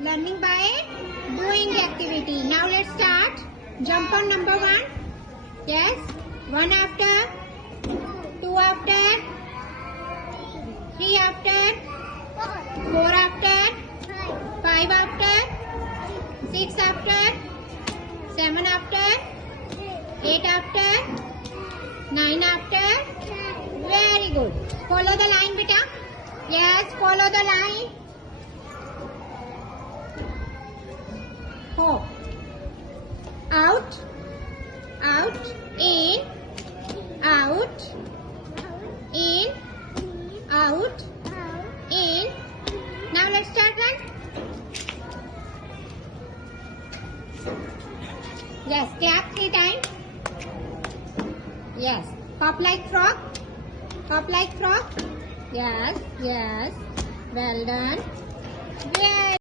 Learning by doing the activity. Now let's start. Jump on number 1. Yes. 1 after, 2 after, 3 after, 4 after, 5 after, 6 after, 7 after, 8 after, 9 after. Very good. Follow the line, beta. Yes, follow the line. Hop. Out, out, in, out, in, out, in. Now let's start run. Yes, clap 3 times. Yes, hop like frog. Hop like frog. Yes, yes. Well done. Yes.